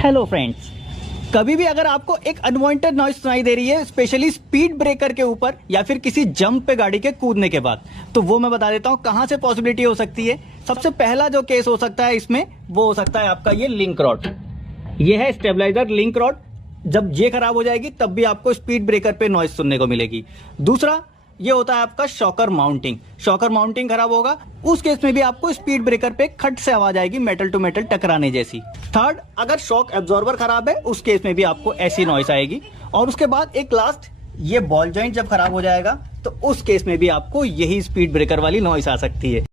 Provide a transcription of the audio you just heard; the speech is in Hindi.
हेलो फ्रेंड्स, कभी भी अगर आपको एक अनवांटेड नॉइस सुनाई दे रही है, स्पेशली स्पीड ब्रेकर के ऊपर या फिर किसी जंप पे गाड़ी के कूदने के बाद, तो वो मैं बता देता हूँ कहाँ से पॉसिबिलिटी हो सकती है। सबसे पहला जो केस हो सकता है इसमें, वो हो सकता है आपका ये लिंक रॉड। ये है स्टेबलाइजर लिंक रॉड। जब ये खराब हो जाएगी तब भी आपको स्पीड ब्रेकर पे नॉइस सुनने को मिलेगी। दूसरा ये होता है आपका शॉकर माउंटिंग। शॉकर माउंटिंग खराब होगा, उस केस में भी आपको स्पीड ब्रेकर पे खट से आवाज आएगी, मेटल टू मेटल टकराने जैसी। थर्ड, अगर शॉक एब्जॉर्बर खराब है, उस केस में भी आपको ऐसी नॉइस आएगी। और उसके बाद एक लास्ट, ये बॉल जॉइंट जब खराब हो जाएगा तो उस केस में भी आपको यही स्पीड ब्रेकर वाली नॉइस आ सकती है।